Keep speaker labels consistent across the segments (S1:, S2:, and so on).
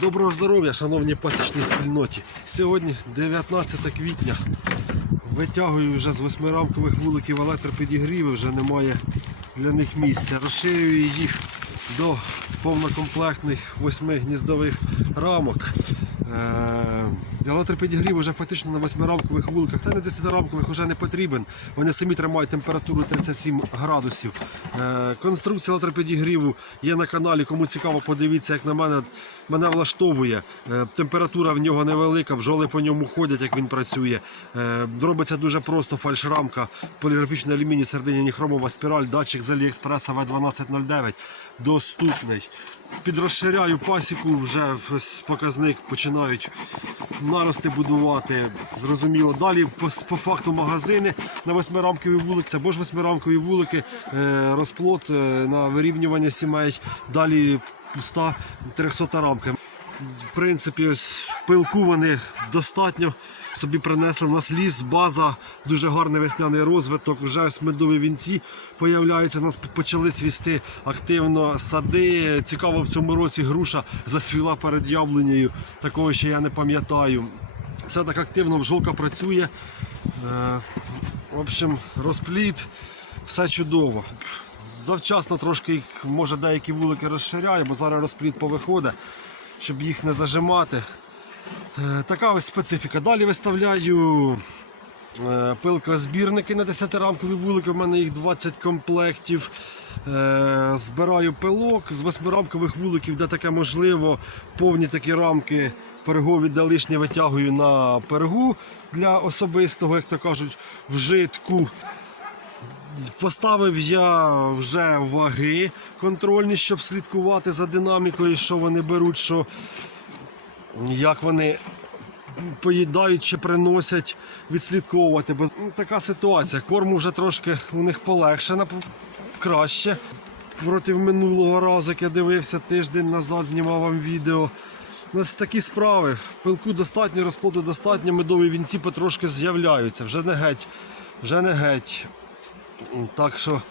S1: Доброго здоров'я, шановні пасічні спільноті. Сьогодні 19 квітня. Витягую вже з восьмирамкових вуликів електропідігріви, вже немає для них місця. Розширюю їх до повнокомплектних восьми гніздових рамок. Е, Електропідігрів вже фактично на восьмирамкових вуликах, та не десятирамкових вже не потрібен. Вони самі тримають температуру 37 градусів. Е, Конструкція електропідігріву є на каналі. Кому цікаво, подивіться, як на мене. Мене влаштовує. Е, Температура в нього невелика, бджоли по ньому ходять, як він працює. Е, Робиться дуже просто фальшрамка, поліграфічний алюміній, середині хромова спіраль, датчик з Аліекспреса В1209 доступний. Підрозширяю пасіку, вже показник починають нарости будувати. Зрозуміло. Далі по, по факту магазини на восьмирамкові вулиці, або ж восьмирамкові вулики, е, розплод е, на вирівнювання сімей. Далі пуста 300 рамка. В принципі, пилку вони достатньо собі принесли. У нас ліс, база, дуже гарний весняний розвиток. Вже ось медові вінці появляються. У нас почали цвісти активно сади. Цікаво, в цьому році груша зацвіла перед яблунею. Такого ще я не пам'ятаю. Все так активно, бжолка працює. Е, В общем, розпліт, все чудово. Завчасно трошки може деякі вулики розширяю, бо зараз розпліт повиходить, щоб їх не зажимати. Е, Така ось специфіка. Далі виставляю е, пилкозбірники на 10-рамкові вулики. У мене їх 20 комплектів. Е, Збираю пилок з 8-рамкових вуликів, де таке можливо. Повні такі рамки перегові, де лишнє витягую на пергу для особистого, як то кажуть, вжитку. Поставив я вже ваги контрольні, щоб слідкувати за динамікою, що вони беруть, що як вони поїдають чи приносять, відслідковувати. Бо така ситуація. Корму вже трошки у них полегшена, краще. Проти минулого разу, як я дивився тиждень назад, знімав вам відео. У нас такі справи. Пилку достатньо, розплоду достатньо, медові вінці потрошки з'являються. Вже не геть, вже не геть. Так що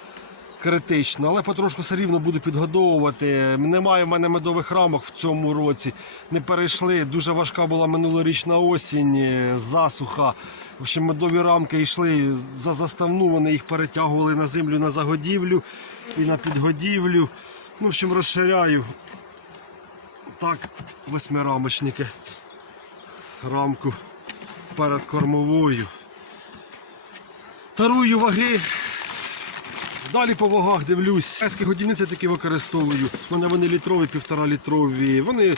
S1: критично, але потрошку все рівно буду підгодовувати. Немає в мене медових рамок в цьому році. Не перейшли. Дуже важка була минулорічна осінь, е, засуха. В общем, медові рамки йшли за заставну, вони їх перетягували на землю на загодівлю і на підгодівлю. Ну, в общем, розширяю. Так, восьмирамочники. Рамку перед кормовою. Тарую ваги. Далі по вагах дивлюсь. Китайські годівниці такі використовую. У мене вони літрові, півтора літрові. Вони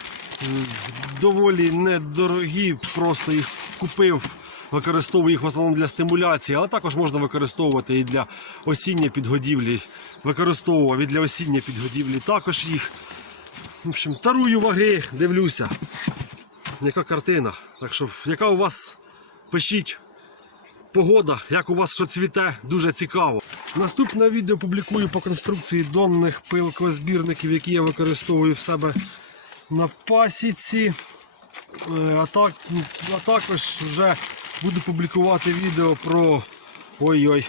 S1: доволі недорогі, просто їх купив. Використовую їх в основному для стимуляції, але також можна використовувати і для осіння підгодівлі. Використовував і для осіння підгодівлі також їх. В общем, тарую ваги, дивлюся. Яка картина. Так що, яка у вас пишіть погода, як у вас що цвіте, дуже цікаво. Наступне відео публікую по конструкції донних пилкозбірників, які я використовую в себе на пасіці. Е, А, так, а також вже буду публікувати відео про. Ой-ой,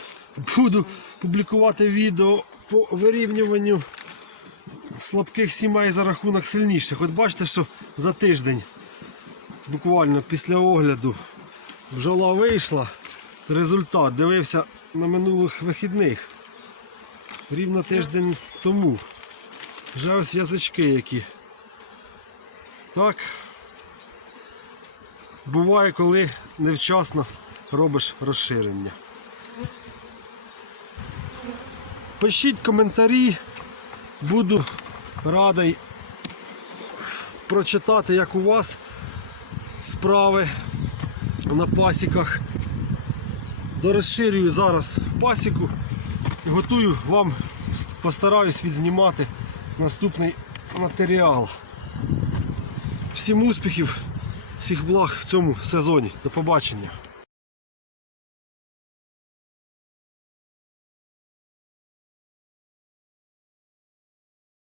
S1: буду публікувати відео по вирівнюванню слабких сімей за рахунок сильніших. От бачите, що за тиждень, буквально після огляду, бджола вийшла. Результат дивився на минулих вихідних. Рівно тиждень тому. Вже ось язички які. Так. Буває, коли невчасно робиш розширення. Пишіть коментарі, буду радий прочитати, як у вас справи на пасіках. Дорозширюю зараз пасіку і готую вам, постараюсь відзнімати наступний матеріал. Всім успіхів, всіх благ в цьому сезоні. До побачення.